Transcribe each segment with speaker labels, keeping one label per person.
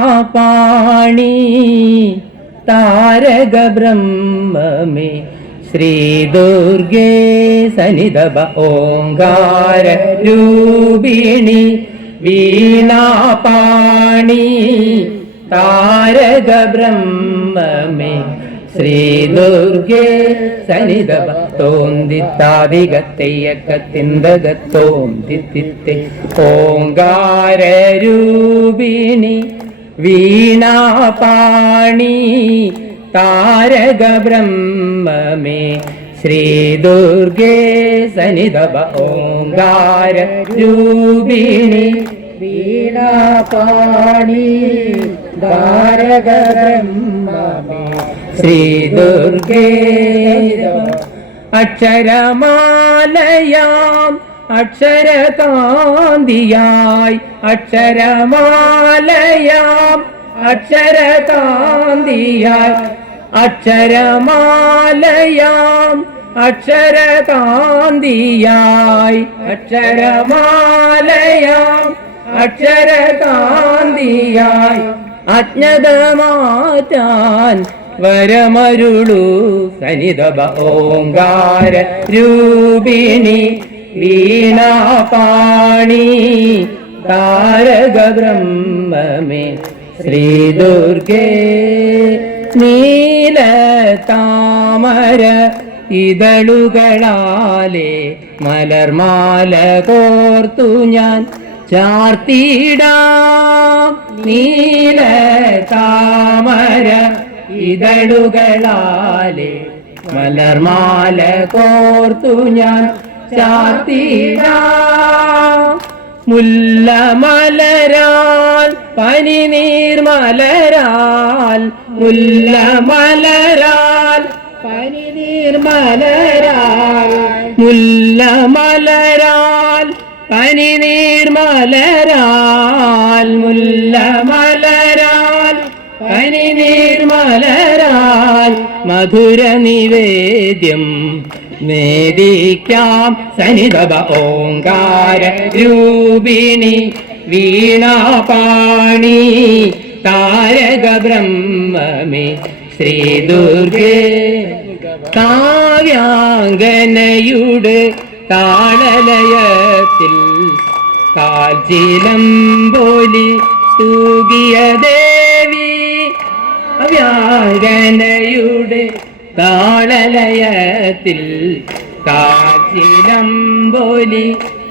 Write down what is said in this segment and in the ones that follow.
Speaker 1: വീണാപാണി താരക ബ്രഹ്മമേ ശ്രീദുർഗേ സനിതപ ഓങ്കാര രൂപിണി വീണാപാണി താരക ബ്രഹ്മമേ ശ്രീദുർഗേ സനിതപ തോന്തിത്താതികത്തെയ്യക്കത്തിന്തകത്തോന്തിത്തിത്തെ ഓങ്കാര രൂപിണി വീണാപാണി താരക ബ്രഹ്മമേ ശ്രീദുർഗേ സനിതവ ഓങ്കാര രൂപിണി
Speaker 2: വീണാപാണി താരക ബ്രഹ്മമേ
Speaker 1: ശ്രീദുർഗേ അക്ഷരമാലയാം അക്ഷരകാന്തിയായി. അക്ഷരമാലയാം അക്ഷരകാന്തിയായി. അക്ഷരമാലയാം അക്ഷരകാന്തിയായി. അക്ഷരമാലയാം അക്ഷരകാന്തിയായി. അജ്ഞത മാറ്റാൻ വരമരുളു സനിതബ ഓങ്കാര രൂപിണി വീണാപാണി താരക ശ്രീ ശ്രീദുർഗേ നീല താമര ഇതളുകളാലെ മലർമാല കോർത്തു ഞാൻ ചാർത്തിടാം. നീല താമര ഇതളുകളാലെ മലർമാല കോർത്തു ഞാൻ മുല്ല മലരാൽ പനി നീർമലരാൽ
Speaker 2: മുല്ല
Speaker 1: മലരാൽ പനി നീർമലരാൽ മുല്ല മലരാൽ പനി നീർമലരാൽ മുല്ല മലരാൽ പനി മുല്ലമലരാൽ പനിനീർമലരാൽ മധുര നിവേദ്യം നേദിക്കാം സനിതവ ഓങ്കാര രൂപിണി വീണാപാണി താരക ബ്രഹ്മമേ ശ്രീദുർഗേ കാവ്യാംഗനയുടെ താളലയത്തിൽ കാൽച്ചിലമ്പോലി തൂകിയ താളലയത്തിൽ പോലി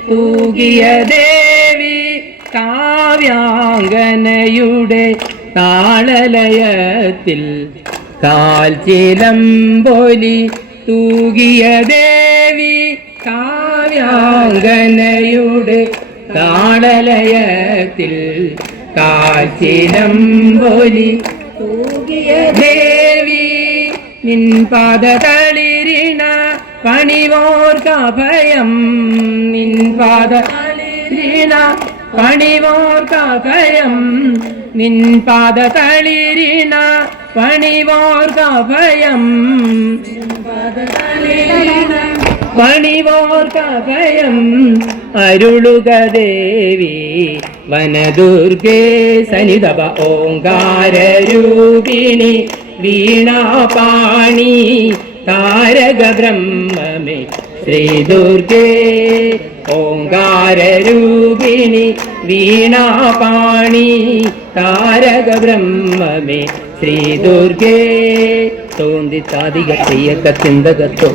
Speaker 1: തൂകിയ ദേവി കാവ്യാംഗനയുടെ താളലയത്തിൽ കാൽച്ചിലമ്പോലി തൂകിയ ദേവി കാവ്യാംഗനയുടെ താളലയത്തിൽ കാൽച്ചിലമ്പോലി
Speaker 2: തൂകിയ
Speaker 1: ദേവി നിൻ പാദതളിരിണ പണിവോർക്കഭയം. നിൻ പാദതളിരിണ പണിവോർക്കഭയം. നിൻ പാദതളിരിണ പണിവോർക്കഭയം. പണിവോർക്കഭയം. അരുളുക ദേവി വനദുർഗേ സനിതവ ഓങ്കാര രൂപിണി വീണാപാണി താരക ബ്രഹ്മമേ ശ്രീദുർഗേ ഓങ്കാര രൂപിണി വീണാപാണി താരക ബ്രഹ്മമേ ശ്രീദുർഗേ തോന്തിത്താതിക ചെയ്യക്ക ചിന്തകത്തോ